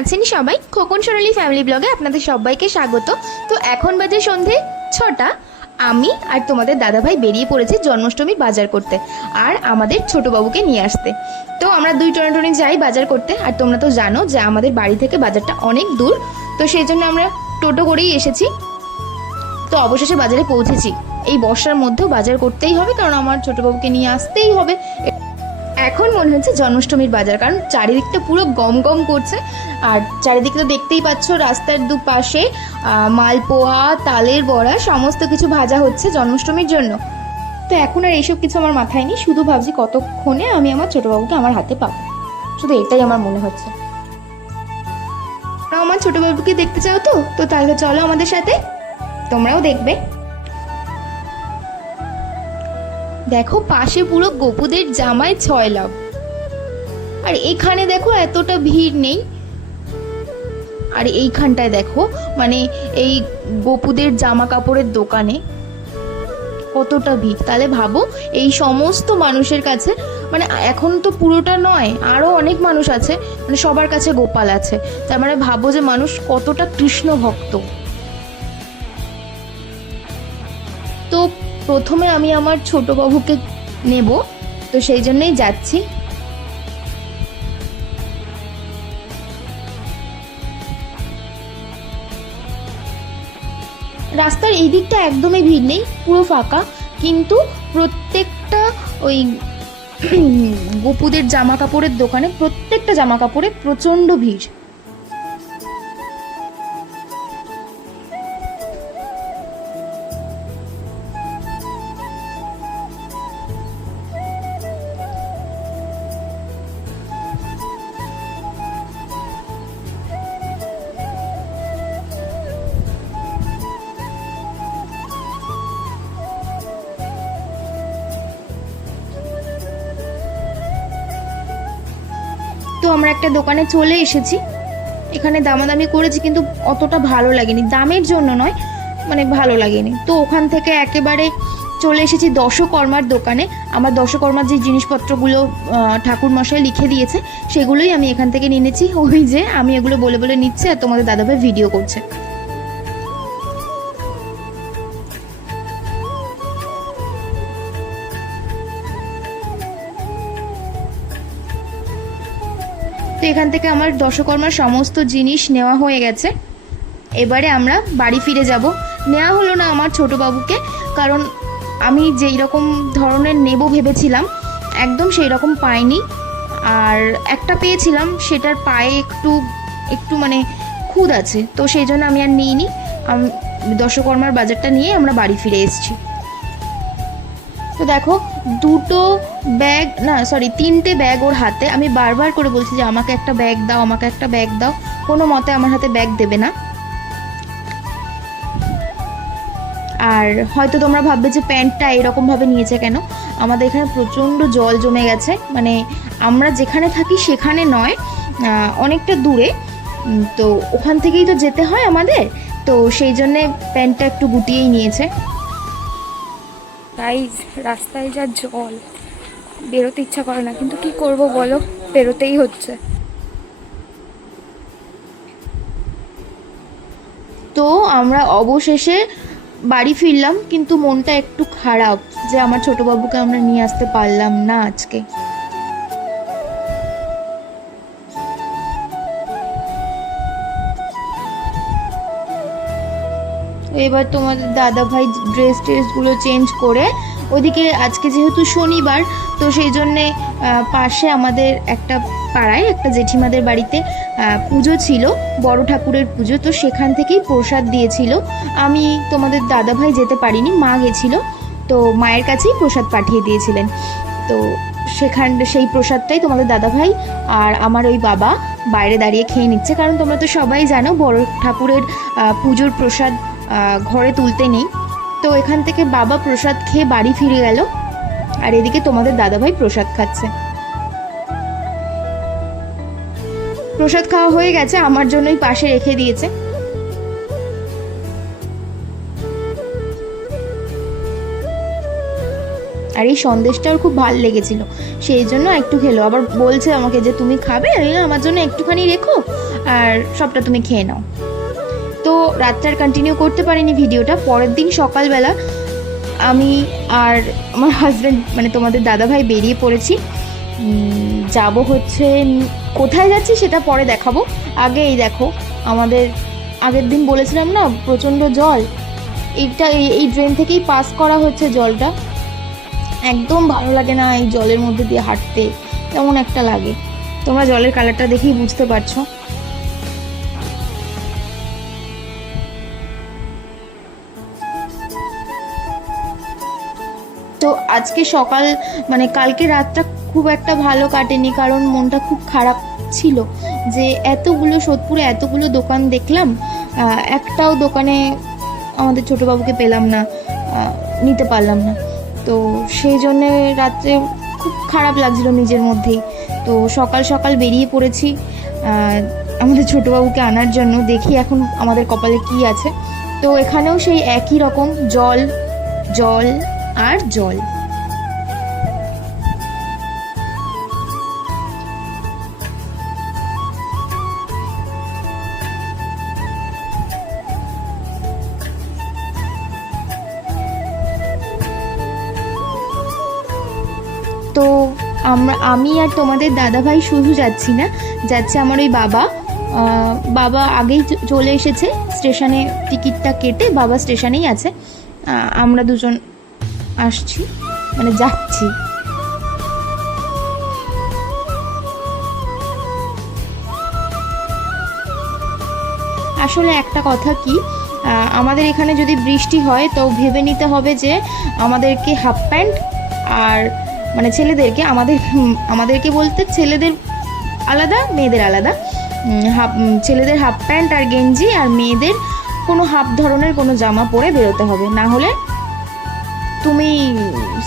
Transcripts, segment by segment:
আছেন সবাই? খোকন সোনালী ফ্যামিলি ব্লগে আপনাদের সবাইকে স্বাগত। তো এখন বাজে সন্ধে 6টা। আমি আর তোমাদের দাদাভাই বেরিয়ে পড়েছি জন্মাষ্টমীর বাজার করতে আর আমাদের ছোট বাবুকে নিয়ে আসতে। তো আমরা দুই টনে যাই বাজার করতে। আর তোমরা তো জানো যে আমাদের বাড়ি থেকে বাজারটা অনেক দূর, তো সেই জন্য আমরা টোটো করেই এসেছি। তো অবশেষে বাজারে পৌঁছেছি। এই বর্ষার মধ্যেও বাজার করতেই হবে, কারণ আমার ছোট বাবুকে নিয়ে আসতেই হবে। এখন মনে হচ্ছে জন্মাষ্টমীর বাজার, কারণ চারিদিকটা পুরো গম গম করছে। আর চারিদিকে তো দেখতেই পাচ্ছ, রাস্তার দুপাশে মালপোয়া, তালের বড়া সমস্ত কিছু ভাজা হচ্ছে জন্মাষ্টমীর জন্য। তো এখন আর এইসব কিছু আমার মাথায় নেই, শুধু ভাবছি কতক্ষণে আমি আমার ছোটবাবুকে আমার হাতে পাবো, শুধু এটাই আমার মনে হচ্ছে। আমার ছোটবাবুকে দেখতে চাও তো? তো তাহলে চলো আমাদের সাথে, তোমরাও দেখবে। দেখো পাশে পুরো গোপুদের জামায় 6 লাভ। আর এখানে দেখো এতটা ভিড় নেই। আর এইখানটায় দেখো, মানে এই গোপুদের জামা কাপড়ের দোকানে কতটা ভিড়। তাহলে ভাবো এই সমস্ত মানুষের কাছে, মানে এখন তো পুরোটা নয়, আরো অনেক মানুষ আছে, মানে সবার কাছে গোপাল আছে। তার মানে ভাবো যে মানুষ কতটা কৃষ্ণ ভক্ত। তো প্রথমে আমি আমার ছোট বাবুকে নেব, তো সেই জন্যই যাচ্ছি। রাস্তার এই দিকটা একদমই ভিড় নেই, পুরো ফাঁকা, কিন্তু প্রত্যেকটা ওই গোপুদের জামা কাপড়ের দোকানে প্রত্যেকটা জামা কাপড়ে প্রচণ্ড ভিড়। তো আমরা একটা দোকানে চলে এসেছি, এখানে দামাদামি করেছি, কিন্তু অতটা ভালো লাগেনি, দামের জন্য নয়, মানে ভালো লাগেনি। তো ওখান থেকে একেবারে চলে এসেছি দশকর্মার দোকানে। আমার দশকর্মার যে জিনিসপত্রগুলো ঠাকুর মশাই লিখে দিয়েছে সেগুলোই আমি এখান থেকে নিয়েছি। ওই যে আমি এগুলো বলে বলে নিচ্ছি আর তোমাদের দাদাভাই ভিডিও করছে। তো এখান থেকে আমার দশকর্মার সমস্ত জিনিস নেওয়া হয়ে গেছে। এবারে আমরা বাড়ি ফিরে যাব। নেওয়া হলো না আমার ছোট বাবুকে, কারণ আমি যেই রকম ধরনের নেব ভেবেছিলাম একদম সেই রকম পাইনি। আর একটা পেয়েছিলাম, সেটার পায়ে একটু একটু মানে খুদ আছে, তো সেই জন্য আমি আর নিইনি। দশকর্মার বাজারটা নিয়ে আমরা বাড়ি ফিরে এসেছি। তো দেখো দুটো ব্যাগ, না সরি 3টে ব্যাগ ওর হাতে। আমি বারবার করে বলছি যে আমাকে একটা ব্যাগ দাও, আমাকে একটা ব্যাগ দাও, কোনো মতে আমার হাতে ব্যাগ দেবে না। আর হয়তো তোমরা ভাববে যে প্যান্টটা এরকমভাবে নিয়েছে কেন। আমাদের এখানে প্রচণ্ড জল জমে গেছে, মানে আমরা যেখানে থাকি সেখানে নয়, অনেকটা দূরে, তো ওখান থেকেই তো যেতে হয় আমাদের, তো সেই জন্যে প্যান্টটা একটু গুটিয়েই নিয়েছে। গাইস রাস্তায় যা জল, বেরোতে ইচ্ছা করে না, কিন্তু কি করব বলো, বেরোতেই হচ্ছে। তো আমরা অবশেষে বাড়ি ফিরলাম, কিন্তু মনটা একটু খারাপ যে আমার ছোট বাবুকে আমরা নিয়ে আসতে পারলাম না আজকে। এবার তোমাদের দাদা ভাই ড্রেসগুলো চেঞ্জ করে, ওইদিকে আজকে যেহেতু শনিবার, তো সেই জন্যে পাশে আমাদের একটা পাড়ায় একটা জেঠিমাদের বাড়িতে পুজো ছিল, বড় ঠাকুরের পুজো, তো সেখান থেকেই প্রসাদ দিয়েছিল। আমি তোমাদের দাদা ভাই যেতে পারিনি, মা গেছিল, তো মায়ের কাছেই প্রসাদ পাঠিয়ে দিয়েছিলেন। তো সেই প্রসাদটাই তোমাদের দাদা ভাই আর আমার ওই বাবা বাইরে দাঁড়িয়ে খেয়ে নিচ্ছে, কারণ তোমরা তো সবাই জানো বড় ঠাকুরের পুজোর প্রসাদ ঘরে তুলতে নেই। তো এখান থেকে বাবা প্রসাদ খেয়ে বাড়ি ফিরে গেল, আর এদিকে তোমাদের দাদাভাই প্রসাদ খাচ্ছে। প্রসাদ খাওয়া হয়ে গেছে, আমার জন্যই পাশে রেখে দিয়েছে। আর এই সন্দেশটাও খুব ভালো লেগেছিল, সেই জন্য একটু খেলো। আবার বলছে আমাকে যে তুমি খাবে, আমার জন্য একটুখানি রেখো। আর সবটা তুমি খেয়ে নাও। তো রাতটা আর কন্টিনিউ করতে পারিনি ভিডিওটা। পরের দিন সকালবেলা আমি আর আমার হাজব্যান্ড মানে তোমাদের দাদাভাই বেরিয়ে পড়েছি। যাব হচ্ছে, কোথায় যাচ্ছি সেটা পরে দেখাবো। আগে এই দেখো, আমাদের আগের দিন বলেছিলাম না প্রচণ্ড জল, এইটা এই ড্রেন থেকেই পাস করা হচ্ছে জলটা। একদম ভালো লাগে না এই জলের মধ্যে দিয়ে হাঁটতে, কেমন একটা লাগে। তোমরা জলের কালারটা দেখেই বুঝতে পারছো। তো আজকে সকাল মানে কালকে রাতটা খুব একটা ভালো কাটেনি, কারণ মনটা খুব খারাপ ছিল যে এতগুলো সোদপুরে এতগুলো দোকান দেখলাম, একটাও দোকানে আমাদের ছোটোবাবুকে পেলাম না, নিতে পারলাম না। তো সেই জন্যে রাত্রে খুব খারাপ লাগছিল নিজের মধ্যেই। তো সকাল সকাল বেরিয়ে পড়েছি আমাদের ছোটোবাবুকে আনার জন্য। দেখি এখন আমাদের কপালে কি আছে। তো এখানেও সেই একই রকম জল জল আর জল। তো আমি আর তোমাদের দাদাভাই শুধু যাচ্ছি না, যাচ্ছে আমার ওই বাবা আগেই চলে এসেছে স্টেশনে, টিকিটটা কেটে বাবা স্টেশনেই আছে। আমরা দুজন আসছি মানে যাচ্ছি। আসলে একটা কথা কি, আমাদের এখানে যদি বৃষ্টি হয় তো ভেবে নিতে হবে যে আমাদেরকে হাফ প্যান্ট আর মানে আমাদেরকে বলতে ছেলেদের আলাদা মেয়েদের আলাদা, ছেলেদের হাফ প্যান্ট আর গেঞ্জি, আর মেয়েদের কোনো হাফ ধরনের কোনো জামা পরে বেরোতে হবে, না হলে তুমি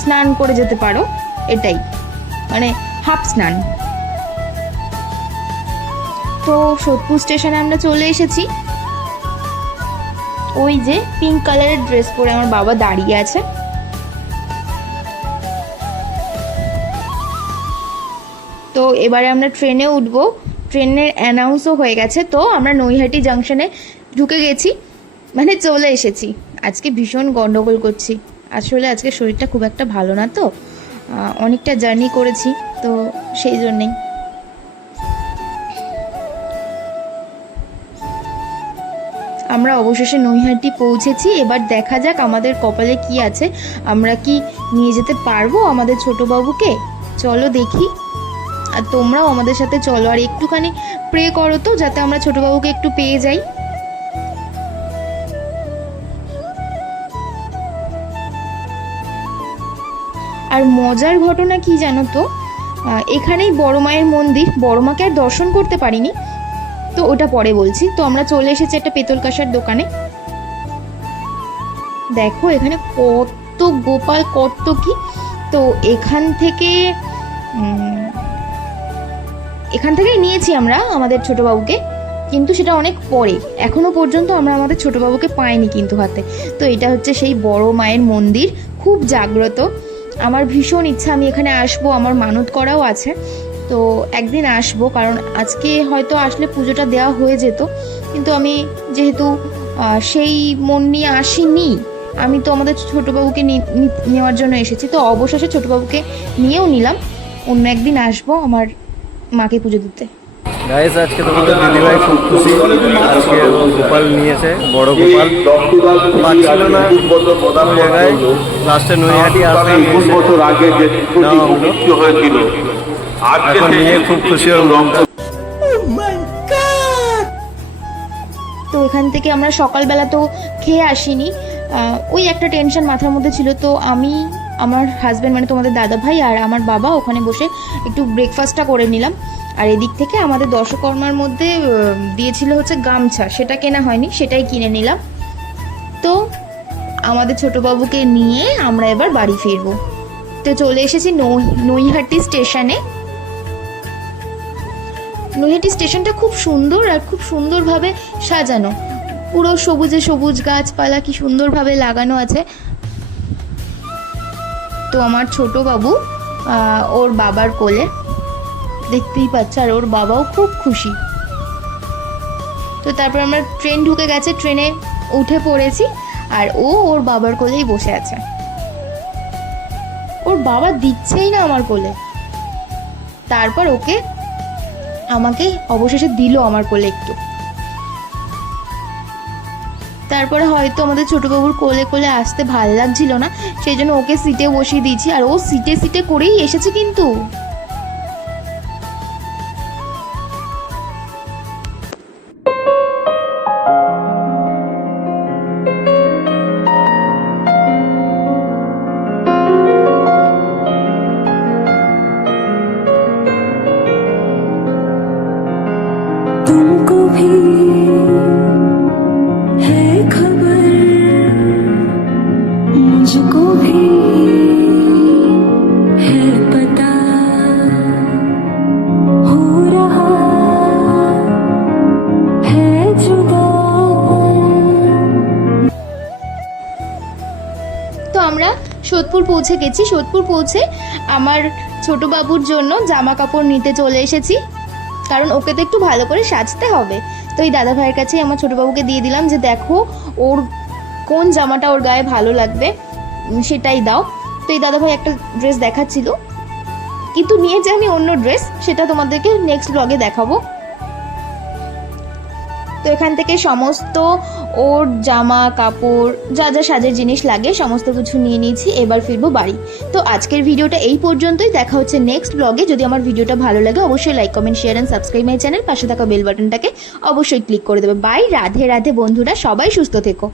স্নান করে যেতে পারো, এটাই মানে হাফ স্নান। তো সোদপুর স্টেশনে আমরা চলে এসেছি। ওই যে পিঙ্ক কালারের ড্রেস পরে আমার বাবা দাঁড়িয়ে আছে। তো এবারে আমরা ট্রেনে উঠবো, ট্রেনের অ্যানাউন্সও হয়ে গেছে। তো আমরা নৈহাটি জাংশনে ঢুকে গেছি, মানে চলে এসেছি। আজকে ভীষণ গন্ডগোল করছি, আসলে আজকে শরীরটা খুব একটা ভালো না, তো অনেকটা জার্নি করেছি, তো সেই জন্যেই। আমরা অবশেষে নৈহাটি পৌঁছেছি। এবার দেখা যাক আমাদের কপালে কি আছে, আমরা কি নিয়ে যেতে পারবো আমাদের ছোটোবাবুকে। চলো দেখি, আর তোমরাও আমাদের সাথে চলো, আর একটুখানি প্রে করো তো যাতে আমরা ছোটোবাবুকে একটু পেয়ে যাই। আর মজার ঘটনা কি জানো তো, এখানেই বড় মায়ের মন্দির, বড় মাকে আর দর্শন করতে পারিনি, তো ওটা পরে বলছি। তো আমরা চলে এসেছি একটা পেতল কাঁসার দোকানে। দেখো এখানে কত গোপাল, কত কি। তো এখান থেকেই নিয়েছি আমরা আমাদের ছোটোবাবুকে, কিন্তু সেটা অনেক পরে, এখনো পর্যন্ত আমরা আমাদের ছোটোবাবুকে পাইনি কিন্তু হাতে। তো এটা হচ্ছে সেই বড় মায়ের মন্দির, খুব জাগ্রত। আমার ভীষণ ইচ্ছা আমি এখানে আসবো, আমার মানত করাও আছে। তো একদিন আসবো, কারণ আজকে হয়তো আসলে পুজোটা দেওয়া হয়ে যেত, কিন্তু আমি যেহেতু সেই মন নিয়ে আসিনি, আমি তো আমাদের ছোটোবাবুকে নেওয়ার জন্য এসেছি। তো অবশেষে ছোটোবাবুকে নিয়েও নিলাম, অন্য একদিন আসবো আমার মাকে পুজো দিতে। গাইস আজকে তোমাদের দিদিভাই খুব খুশি, আজকে গোপাল নিয়েছে, বড় গোপাল পাচ্ছিল না জায়গায়, লাস্টে নৈহাটি আসলে এখন নিয়ে খুব খুশি হলাম। তো এখান থেকে আমরা সকালবেলা তো খেয়ে আসিনি, ওই একটা টেনশন মাথার মধ্যে ছিল। তো আমি, আমার হাজব্যান্ড মানে তোমাদের দাদা ভাই আর আমার বাবা ওখানে বসে একটু ব্রেকফাস্টটা করে নিলাম। আর এদিক থেকে আমাদের দশকর্মার মধ্যে দিয়েছিল হচ্ছে গামছা, সেটা কেনা হয়নি, সেটাই কিনে নিলাম। তো আমাদের ছোটোবাবুকে নিয়ে আমরা এবার বাড়ি ফিরবো। তো চলে এসেছি নৈহাটি স্টেশনে। নৈহাটি স্টেশনটা খুব সুন্দর আর খুব সুন্দরভাবে সাজানো, পুরো সবুজে সবুজ, গাছপালা কি সুন্দরভাবে লাগানো আছে। তো আমার ছোট বাবু ওর বাবার কোলে, দেখতেই পাচ্ছে, আর ওর বাবাও খুব খুশি। তো তারপর আমরা ট্রেন ঢুকে গেছে, ট্রেনে উঠে পড়েছি আর ও ওর বাবার কোলেই বসে আছে। ওর বাবা দিচ্ছেই না আমার কোলে। তারপর ওকে আমাকে অবশেষে দিল আমার কোলে একটু। তারপরে হয়তো আমাদের ছোট বাবুর কোলে কোলে আসতে ভালো লাগছিল না, সেই জন্য ওকে সিটে বসিয়ে দিয়েছি। আর ও সিটে সিটে করেই এসেছে কিন্তু। तुमको भी है खबर, मुझको भी है पता, हो रहा है जुदा। তো আমরা সোদপুর পৌঁছে গেছি। সোদপুর পৌঁছে আমার ছোট বাবুর জন্য জামা কাপড় নিতে চলে এসেছি, কারণ ওকে তো একটু ভালো করে সাজতে হবে। তো এই দাদা ভাইয়ের কাছেই আমার ছোটো বাবুকে দিয়ে দিলাম যে দেখো ওর কোন জামাটা ওর গায়ে ভালো লাগবে সেটাই দাও। তো এই দাদা ভাই একটা ড্রেস দেখাচ্ছিল, কিন্তু নিয়েছি আমি অন্য ড্রেস, সেটা তোমাদেরকে নেক্সট ব্লগে দেখাবো। তো এখান থেকে সমস্ত ওর জামা কাপড় যা যা সাজের জিনিস লাগে সমস্ত কিছু নিয়ে নিয়েছি। এবার ফিরবো বাড়ি। তো আজকের ভিডিওটা এই পর্যন্তই। দেখা হচ্ছে নেক্সট ব্লগে। যদি আমার ভিডিওটা ভালো লাগে অবশ্যই like comment share and subscribe my channel. পাশে থাকা বেল বাটনটাকে অবশ্যই ক্লিক করে দেবে। বাই। রাধে রাধে বন্ধুরা, সবাই সুস্থ থেকো।